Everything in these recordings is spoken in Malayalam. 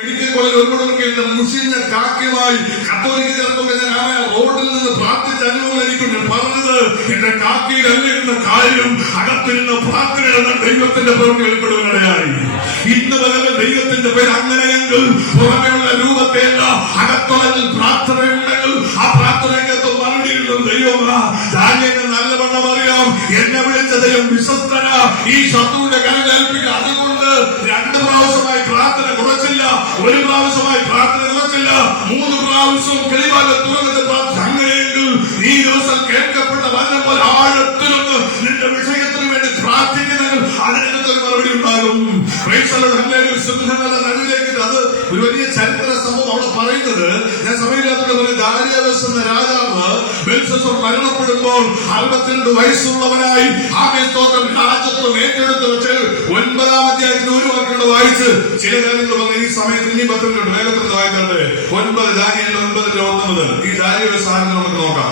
മെഡിക്കൽ കോളേജ് മുഷിഞ്ഞ കാക്കയുമായി കത്തോലിക്ക ചെറുപ്പം റോഡിൽ നിന്ന് പ്രാർത്ഥിച്ച അനുഭവങ്ങൾ എനിക്കുണ്ട്. പറഞ്ഞത് എന്റെ കാക്കയിൽ അല്ലിരുന്ന കാര്യം അകത്തിരുന്ന പ്രാർത്ഥനയുടെ ദൈവത്തിന്റെ പുറമെ വെളിപ്പെടുവാനിടയായി. ഇന്ന് വരെ ദൈവത്തിന്റെ പേര് അങ്ങനെയെങ്കിൽ പുറമെയുള്ള രൂപത്തെയല്ല, അകത്തുള്ളതിൽ പ്രാർത്ഥനയുണ്ടെങ്കിൽ ആ പ്രാർത്ഥനയ്ക്കകത്ത് മറുപടിയുള്ള ദൈവമാ. ദാനിയേലിന് നല്ലവണ്ണം അറിയാം, എന്നെ വിളിച്ച ദൈവം വിശ്വസ്തന, ഈ ശത്രുവിന്റെ കരമേൽപ്പിക്കുക. അതുകൊണ്ട് 2 പ്രാവശ്യമായി പ്രാർത്ഥന കുറച്ചില്ല, 1 പ്രാവശ്യമായി പ്രാർത്ഥന കുറച്ചില്ല, 3 പ്രാവശ്യവും കിളിവാല തുറന്നിട്ട് പ്രാർത്ഥന. അങ്ങനെയെങ്കിൽ ഈ ദിവസം കേൾക്കപ്പെട്ട വചനം പോലെ ആഴത്തിലൊന്ന് നിന്റെ വിഷയത്തിന് വേണ്ടി പ്രാർത്ഥിക്കുന്നെങ്കിൽ അതിനകത്തൊരു മറുപടി ഉണ്ടാകും. നടുവിലേക്ക് അത് ഒരു വലിയ ചരിത്ര സംഭവം അവിടെ പറയുന്നത്. ഞാൻ സമയമില്ലാത്തത് പോലെ ദാരിയോസ് എന്ന രാജാവ് ബെൽഷസ്സർ മരണപ്പെടുമ്പോൾ 62 വയസ്സുള്ളവനായി ആമേസ്തോത്രം രാജത്വം ഏറ്റെടുത്ത് വെച്ച് 9-ാം അധ്യായത്തിന് ഒരു വാക്കുകൾ വായിച്ച് ചില കാര്യങ്ങൾ പറഞ്ഞ ഈ സമയത്ത് ഇനി പത്രത്തിലുണ്ട്. വേഗത്തിൽ വായിക്കട്ടെ. 9 ദാനിയേൽ 9:1 മുതൽ ഈ ദാരിയോസ് ആരെന്ന് നമുക്ക് നോക്കാം.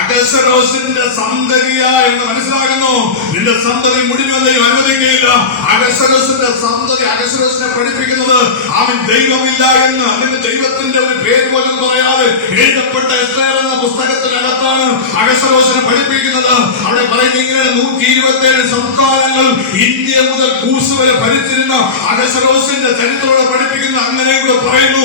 അഗസ്വരോസിന്റെ സന്തതിയ എന്ന് മനസ്സിലാകുന്നു. നിന്റെ സന്തതി മുഴുവൻ അനുവദിക്കുകയില്ല. അഗസ്വരോസിന്റെ സന്തതി അഗസ്വരോസിനെ പഠിപ്പിക്കുന്നത് അവൻ ദൈവമില്ല എന്ന്, അതിന് ദൈവത്തിന്റെ ഒരു പേര് പോലും പറയാതെ എഴുതപ്പെട്ട എസ്തേർ എന്ന പുസ്തകത്തിനകത്താണ് അഗസ്വരോസിനെ പഠിപ്പിക്കുന്നത്. അവിടെ പറയുന്ന ഇങ്ങനെ 127 സംസ്ഥാനങ്ങൾ ഇന്ത്യ മുതൽ കൂസ് വരെ ഭരിച്ചിരുന്ന അഗസ്വരോസിന്റെ ചരിത്രത്തോടെ പഠിപ്പിക്കുന്ന. അങ്ങനെ ഇവിടെ പറയുന്നു,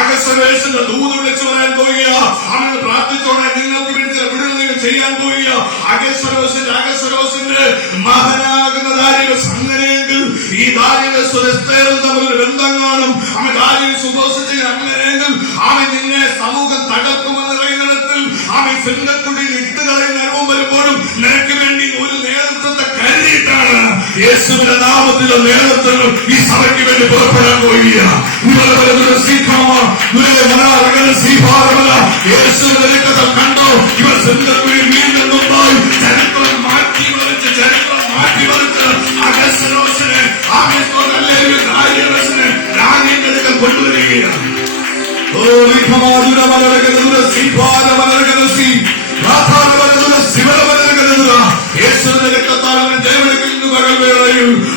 അഗസ്വരോസിന്റെ ദൂത് വിളിച്ചു പറയാൻ പോവുക, അവന് പ്രാർത്ഥിച്ചോടെ നിങ്ങൾക്ക് വേണ്ടി വിടുതൽ ചെയ്യാൻ പോവുക. അഗസ്വരോസിന്റെ മകനാകുന്ന ദാരിയോസ്. അങ്ങനെയെങ്കിൽ ഈ ദാരിയോസും എസ്തേറും തമ്മിലൊരു ബന്ധം കാണും. അവൻ ദാരിയോസ് ഉപവസിച്ച് അങ്ങനെയെങ്കിൽ അവൻ നിന്നെ സമൂഹം തകർക്കുമെന്ന് പറയുന്നിടത്തിൽ അവൻ സിംഹക്കുടിയിൽ ഇട്ട് കളയുന്ന അനുഭവം വരുമ്പോഴും നിനക്ക് വേണ്ടി ഒരു നേതൃത്വത്തെ കരുതിയിട്ടാണ് യേശുവിന്റെ നാമത്തിലെ നേതൃത്വങ്ങൾ ഈ സഭയ്ക്ക് വേണ്ടി പുറപ്പെടാൻ പോവുക. കണ്ടോ, ഇവർ സിംഹക്കുടിയിൽ വീണ്ടും മുമ്പായി ചരിത്രം മാറ്റി മറിച്ച് അഗസ്വരോസിനെ ദാനിയേലിന്റെ കൊണ്ടുവരികയാണ്.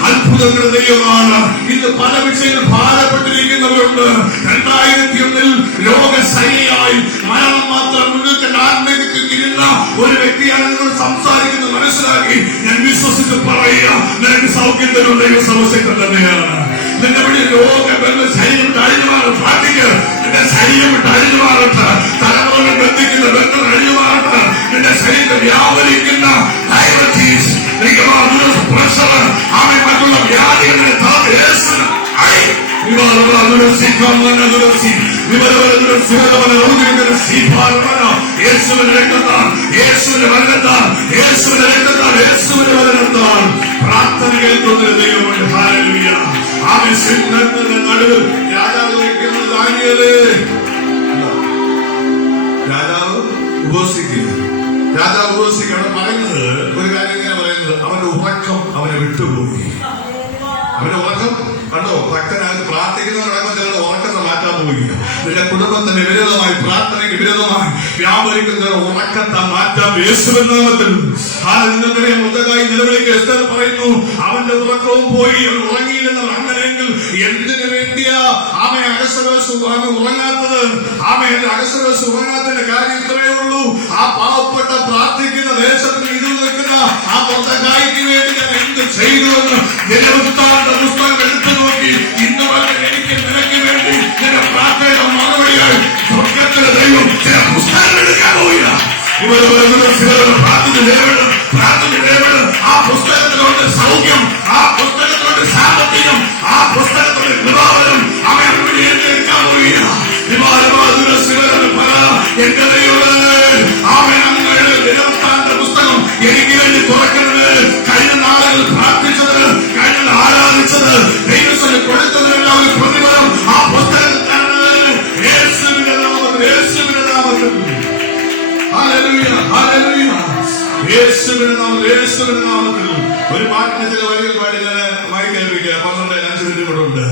അത്ഭുതങ്ങളുടെ ദൈവമാണ്. ഇന്ന് പല വിഷയങ്ങൾ ഭാരപ്പെട്ടിരിക്കുന്നവരുണ്ട്. 2001 രോഗശൈലിയായി മരണം മാത്രം മുന്നിൽ ആത്മീയത്തിരുന്ന ഒരു വ്യക്തിയാണ് നിന്നോട് സംസാരിക്കുന്നത് മനസ്സിലാക്കി ഞാൻ വിശ്വസിച്ച് പറയുക, നിനക്ക് സൗഖ്യം തരുന്ന ദൈവ സർവശക്തൻ തന്നെയാണ്. നിന്റെ വഴി രോഗം ശരീരം അഴിഞ്ഞു മാറും. പ്രാർത്ഥിക്കുക, നിന്റെ ശരീരം വിട്ട് അഴിഞ്ഞു മാറട്ടെ. തലമുറകൾ ബന്ധിക്കുന്ന ബന്ധം അഴിഞ്ഞു മാറട്ടെ. നിന്റെ ശരീരം വ്യാപരിക്കുന്ന ഡയബറ്റീസ്, പ്രഷർ, മറ്റുള്ള വ്യാധികളെ പ്രാർത്ഥന കേൾക്കുന്ന ദൈവമുണ്ട്. ഹല്ലേലൂയ. ആമേൻ. സിംഹത്തിന്റെ നടുവിൽ രാജാവ് വയ്ക്കുന്നത് ദാനിയേലേ. രാജാവ് ഉപവസിക്കുക. പറയുന്നത് ഒരു കാര്യം ഇങ്ങനെ പറയുന്നത്, അവന്റെ ഉറക്കം അവനെ വിട്ടുപോയി. അവന്റെ ഉറക്കം കണ്ടോ, ഭക്തനായിട്ട് പ്രാർത്ഥിക്കുന്നവരടക്കം ചിലരുടെ ഉറക്കത്തെ മാറ്റാൻ പോവുക. നിന്റെ കുടുംബത്തിന് വിരോധമായി, പ്രാർത്ഥനയ്ക്ക് വിരോധമായി വ്യാപരിക്കുന്ന ഉറക്കത്തെ മാറ്റാൻ യേശുവിന്റെ നാമത്തിൽ. നിങ്ങൾക്കറിയാം, മൃതകായി നിലവിളിക്ക് എസ്തേർ പറയുന്നു, അവന്റെ ഉറക്കവും പോയി, അവൻ ഉറങ്ങിയില്ലെന്നവർ. അങ്ങനെയെങ്കിൽ എന്തിനു വേണ്ടിയാ അഗസ്വരോസ് ഉറങ്ങാത്തത്? അഗസ്വരോസ് ഉറങ്ങാത്തതിന്റെ കാര്യം ഇത്രയേ ഉള്ളൂ. ആ പാവപ്പെട്ട പ്രാർത്ഥിക്കുന്ന ദേശത്തിന് ഇരുൾ നിൽക്കുന്ന ആ മൃതകായിക്ക് വേണ്ടി ഞാൻ എന്ത് ചെയ്തുവെന്ന് ദിനവൃത്താന്തങ്ങളുടെ പുസ്തകം എടുത്തു നോക്കി. ഇന്ന് വരെ എനിക്ക് നിനക്ക് വേണ്ടി നിന്റെ പ്രാർത്ഥനയുടെ മറുപടിയായി സ്വർഗ്ഗത്തിലെ ദൈവം ചില പുസ്തകങ്ങൾ എടുക്കാൻ പോയില്ല. ആ പുസ്തകത്തിലോട്ട് സൗഖ്യം, ആ പുസ്തകത്തിലോട്ട് സാമ്പത്തികം, ആ പുസ്തകത്തിലോട്ട് നിവാരണം അവൻ എടുക്കാൻ പോയില്ല. എന്റെ ദൈവമേ, അവൻ അങ്ങയുടെ ദിനവൃത്താന്തങ്ങളുടെ പുസ്തകം എനിക്ക് വേണ്ടി തുറക്കുന്നത്, കഴിഞ്ഞ നാളുകൾ പ്രാർത്ഥിച്ചത്, കഴിഞ്ഞ ആരാധിച്ചത്, ദൈവത്തിന് കൊടുത്തതിനെല്ലാം ഒരു പ്രതിഫലം ആ പുസ്തകത്തിലാണ്. യേശുവിന്റെ നാമത്തിൽ, യേശുവിന്റെ നാമത്തിൽ. Hallelujah, hallelujah. യേശുവിന്റെ നാമത്തിൽ, യേശുവിന്റെ നാമത്തിൽ. ഒരു പാട്ടിന് ചില വരികൾ പാടി ഞാൻ വായിക്കാൻ 12-5 മിനിറ്റ് കൂടെ ഉണ്ട്.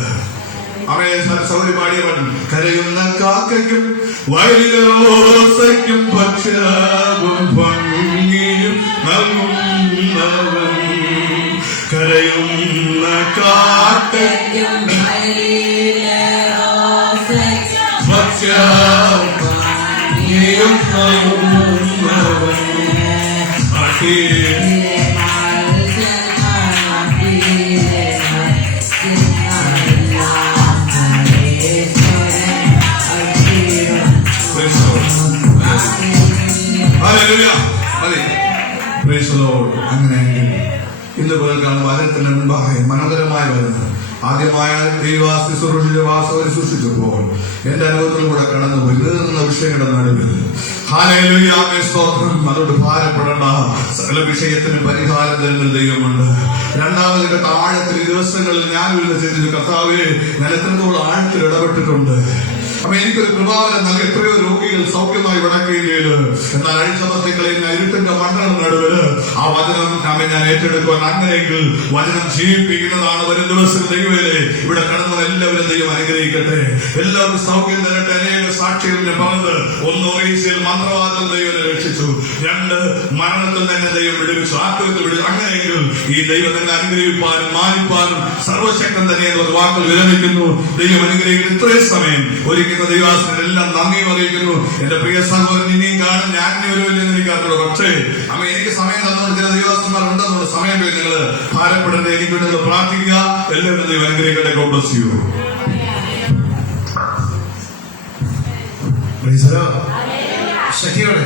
അവയെ സൗരി പാടിയ പാട്ടും കരയുന്ന കാക്കയ്ക്കും വയലിലെ റോസയ്ക്കും ഭക്ഷവും ഭംഗിയും നൽകുന്നവൻ കരയുന്ന കാക്കയ്ക്കും ഭക്ഷവും ഭംഗിയും നൽകുന്നവൻ അങ്ങനെയെങ്കിൽ ഇന്ന് പകൽക്കാണ് വചനത്തിന് മുൻപാകെ മനോഹരമായ വരുന്നത് ആദ്യമായ ദൈവാസ്തി സൃഷ്ടിച്ചപ്പോൾ എന്റെ അനുഭവത്തിൽ കൂടെ കടന്നുപോയി നീറുന്ന വിഷയങ്ങളുടെ നടുവിൽ സ്തോത്രം. അതോട് ഭാരപ്പെടേണ്ട, സകല വിഷയത്തിന് പരിഹാരം തരുന്ന ദൈവമുണ്ട്. രണ്ടാമത് കേട്ട ആഴത്തിൽ ദിവസങ്ങളിൽ ഞാൻ ചിന്തിച്ചു, കർത്താവേ ഞാൻ എത്രത്തോളം ആഴത്തിൽ ഇടപെട്ടിട്ടുണ്ട്. അപ്പൊ എനിക്കൊരു കൃപാവനം നൽകി എത്രയോ രോഗികൾ സൗഖ്യമായി വടക്കേണ്ടിയത്. എന്നാൽ അഴിച്ചമർത്തിക്കളയുന്ന ഇരുട്ടിന്റെ മണ്ഡലം നടുവില് ആ വചനം ഞാൻ ഏറ്റെടുക്കുവാൻ, അങ്ങനെയെങ്കിൽ വചനം ജീവിപ്പിക്കുന്നതാണ്. വരും ദിവസം ദൈവമേ ഇവിടെ കടന്നു എല്ലാവരും ദൈവം അനുഗ്രഹിക്കട്ടെ, എല്ലാവരും സൗഖ്യം തരട്ടെ. അനേക സാക്ഷികളിനെ പറഞ്ഞത്, ഒന്ന് ഒറീസയിൽ മന്ത്രവാദം ദൈവനെ രക്ഷിച്ചു, 2 മരണത്തിൽ തന്നെ ദൈവം വിടുവിച്ചു, ആത്മഹത്യ വിടുവിച്ചു. അങ്ങനെയെങ്കിൽ ഈ ദൈവം തന്നെ അനുഗ്രഹിപ്പാനും മാനിപ്പാനും സർവശക്തൻ തന്നെ എന്നൊരു വാക്കുകൾ വിരമിക്കുന്നു. ദൈവം അനുഗ്രഹിക്കുന്ന ഇത്രയും സമയം ഒരിക്കലും ദൈവാസനെല്ലാം നന്ദി അറിയിക്കുന്നു. എന്റെ പ്രിയ സഹോദരൻ ഇനിയും കാണും, ഞാൻ വരുമില്ലെന്ന് എനിക്കറിഞ്ഞു. പക്ഷേ അമ്മ എനിക്ക് സമയം തന്നുകൊണ്ട് ചില ദൈവാസന്മാർ ഉണ്ടെന്നുള്ള സമയം പോയി നിങ്ങൾ ഭാരപ്പെടേണ്ട. എനിക്ക് വേണ്ടി നിങ്ങൾ പ്രാർത്ഥിക്കുക. എല്ലാവരും ദൈവം അനുഗ്രഹിക്കട്ടെ. God bless you. ശക്തിയോടെ